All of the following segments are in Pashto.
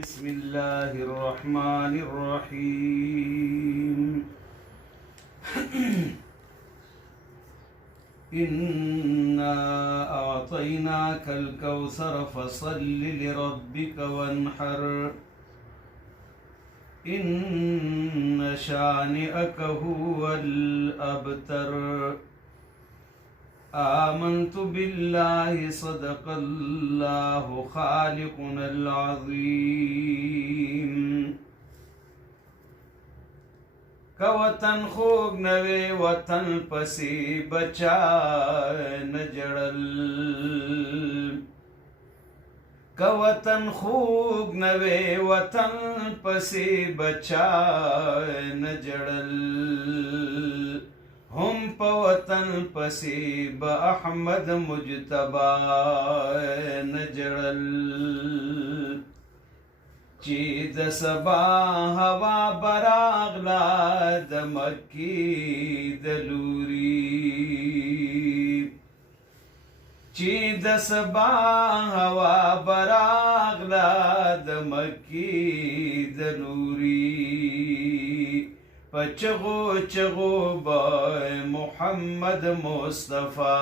بسم الله الرحمن الرحيم إنا أعطيناك الكوثر فصل لربك وانحر إن شانئك هو الأبتر آمنت بالله صدق الله خالقنا العظيم که وطن خوږ نوی وطن پسی بچا نجړل که وطن خوږ نوی وطن پسی بچا نجړل هم په وطن پسی با احمد مجتبا نجړل چې د سبا هوا براغلا د مکی د لوري چې د سبا هوا براغلا د مکی د لوري پچغو چغو با محمد مصطفی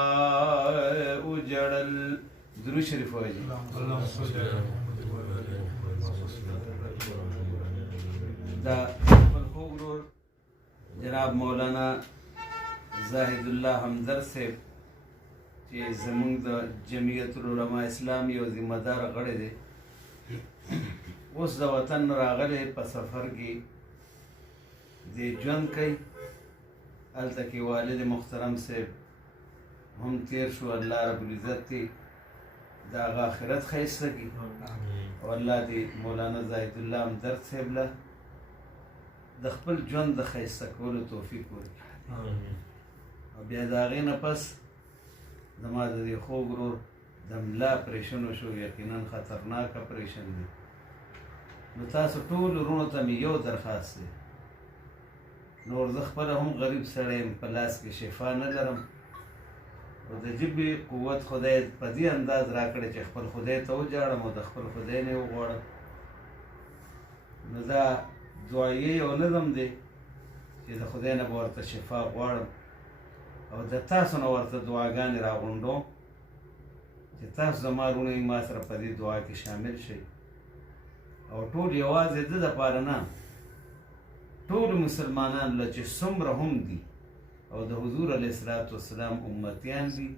اجړل. درود شریف وایي. دا خپل خوږ ورور جناب مولانا زاهد الله همدرد صاحب چې زمونږ د جمعیت العلماء اسلام یو ذمہ دار غړی دی، اوس د وطن راغلی په سفر کې دی ژوند کوي. هلته کې والد محترم صاحب هم تیر شو. الله رب العزت دی د هغه آخرت ښایسته کړي او الله دې مولانا زاهد الله همدرد صاحب له د خپل ژوند د ښایسته کولو توفیق ورکړي. او بیا د هغې نه پس زما د دې خوږ ورور د ملا اپریشن وشو، یقینا خطرناک اپریشن دی. نو تاسو ټول ورونو ته مې یو درخواست دی، نور زه خپله هم غریب سړی یم، په لاس کې شفا نه لرم او د ژبې قوت خدای په دې انداز راکړی چې خپل خدای ته وجاړم او د خپل خدای نه یې وغواړم. نو دا دعایي یو نظم دی چې د خدای نه به ورته شفا غواړم او د تاسو نه ورته دعاګانې راغونډوم چې تاسو زما وروڼه یې ما سره په دې دعا کې شامل شئ. او ټول یوازې ده دپاره نه، ټول مسلمانان له چې څومره هم دي او د حضور علیه الصلاة والسلام امتیان دي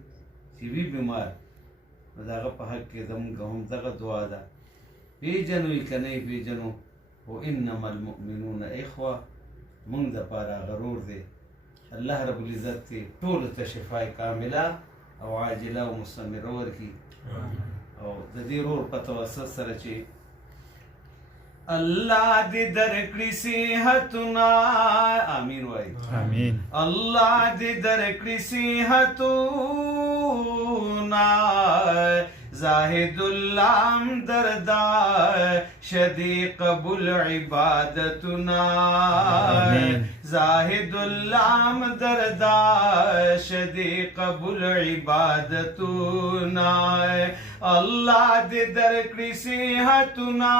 چې وي بیمار، نو د هغه په حق کې زموږ هم دغه دعا ده. پیژنو یې که نه یې پیژنو، و انما المؤمنون اخوه، مونږ دپاره غرور دی. الله رب العزت دی ټولو ته شفای کامله او عاجله او مستمره ورکړي. او د دې رور په توسط سره چې الله دې درکړي صحتونه، امین وایي، امین. الله دې درکړي صحتونه، زاهد الله همدردا شدی قبول عبادتنا، زاهد الله همدردا شدی قبول عبادتنا. الله دې درکړي صحتونه،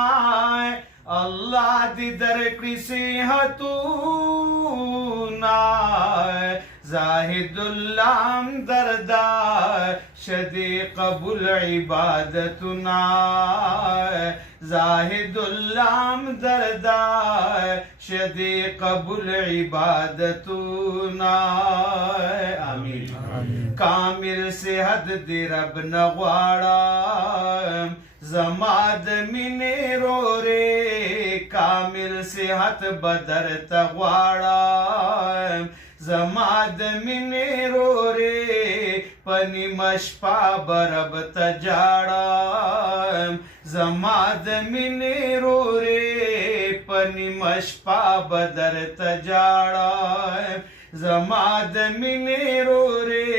الله دې درکړي صحتونه، زاهد الله همدردا شدی قبول عبادتنا، زاهد الله همدردا شدی قبول عبادتنا. آمین. کامل صحت دې رب نه غواړم، زما د مینې رورې کامل صحت به درته غواړم، زما د مینې رورې په نیمه شپه به رب ته جاړم، زما د مینې رورې په نیمه شپه به درته جاړم، زما د مینې رورې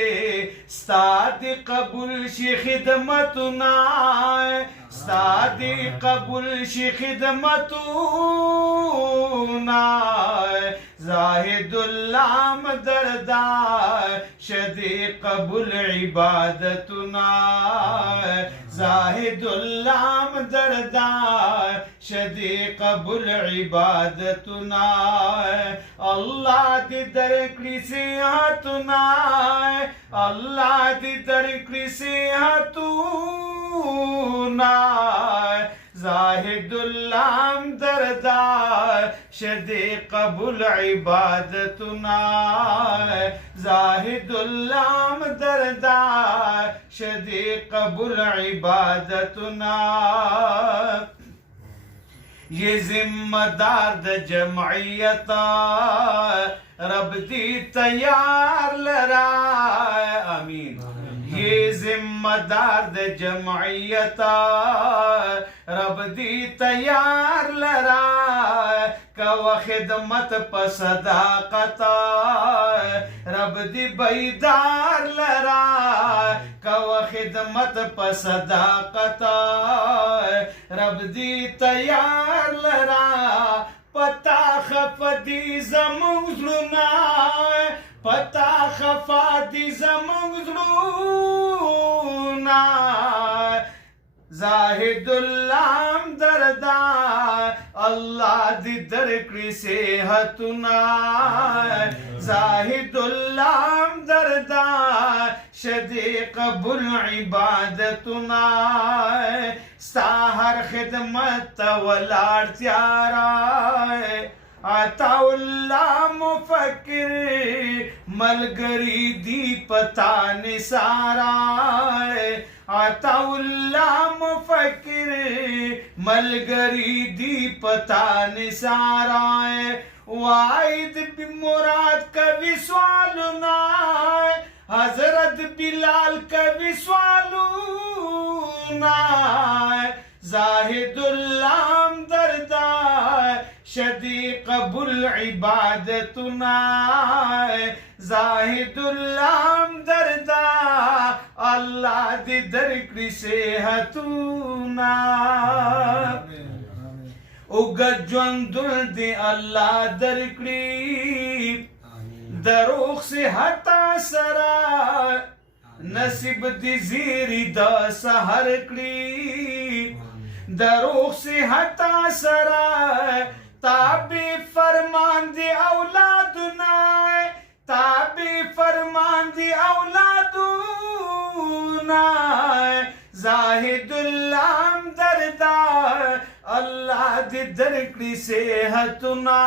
ستا دې قبول شي خدمتونه، ستا دې قبول شي خدمتونه، زاهد الله همدردا شدی قبول عبادتنا، زاهد الله همدردا शदी कबुल इबादतुना अल्लाह दी दरकड़ी से हाथुना अल्लाह दी दरकड़ी से हाथुना जाहिदुल्लाम दरदार शदे कबुल इबादतुना जाहिदुल्लाम दरदार शदे कबुल इबादतुना ये जिम्मेदार द जमयता रब दी तैयार लराय आमीन ये जिम्मेदार द जमयता रब दी तैयार लराय कव खिदमत पसदाकता रब दी बैदार लराय कव खिदमत पसदाकता रब दी तैयार लरा पता खफदी जमुना पता खफादी जमुना जाहिदुल्लाम दरदार अल्लाह दी दरकड़ी से हतुना जाहिदुल्लाम दरदार शदे कबुल इबादतुना साहर खिदमत वलार त्यारा अताउल्लाह मुफक्किर मलगरी दीपता निसारा अताउल्लाह मुफक्किर मलगरी दीपता निसारा वाइद मुराद कवि स्वालुना हजरत बिलाल कवि स्वालुना जाहिदुल्लाम दरदार शदी कबुल इबादतुना जाहिदुल्लाम दरदार अल्लाह दी दरकड़ी से हतुना उगज्वंदुल दी अल्लाह दरकड़ी दरोख से हटा सरा नसीब दी जीरी द सहरकड़ी दरोख से हटा सरा ताबे फरमान दे औलादुना ताबे फरमान दे औलादुना जाहिदुल्लाम दरदार अल्लाह दी दरकड़ी से हतुना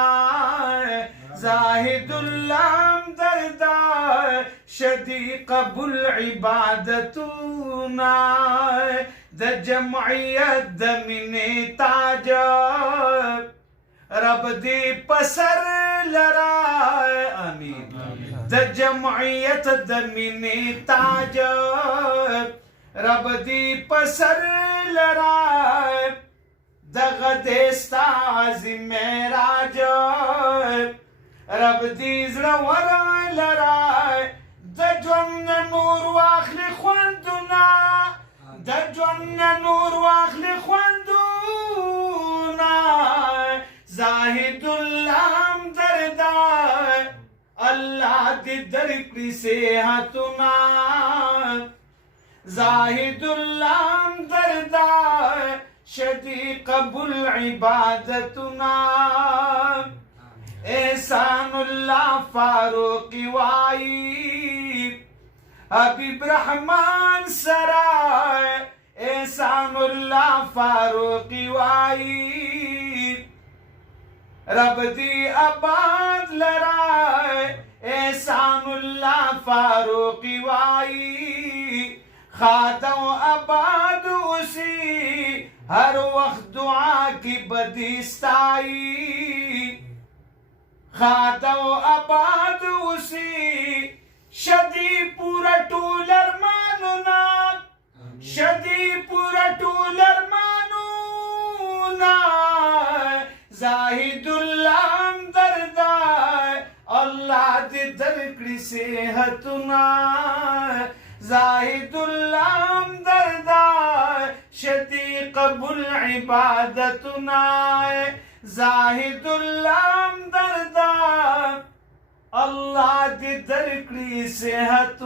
जाहिदुल्लाम दरदार शदी कबुल इबादतुना द जमयत द मिने ताज रब दी पसर लराय आमीन द जमयत द मिने ताज रब दी पसर लराय द गदेस्ता मेराज रब दी जरा लराय द जवन नूर वाखली खुंदुना द जवन नूर वाखली खुंदुना जाहिदुल्लाम दरदार अल्लाह दी दरकड़ी से हतुना जाहिदुल्लाम दरदार शदी कबुल इबादतुना एहसानुल्लाह फारूकी वाई हबीब रहमान सराय एहसानुल्लाह फारूकी वाई रब दी आबाद लराय एहसानुल्लाह फारूकी वाई खादो आबाद उसी हर वक्त दुआ की बदिस्ताई खादो आबाद उसी शदी पूरा टूलर मानुना शदी पूरा टूलर मानुना जाहिदुल्लाम दरदार अल्लाह दी दरकड़ी से हतुना जाहिदुल्लाम दरदार शदी कबुल इबादतुना जाहिदुल्लाम दरदार अल्लाह दी दरकड़ी से हतुना।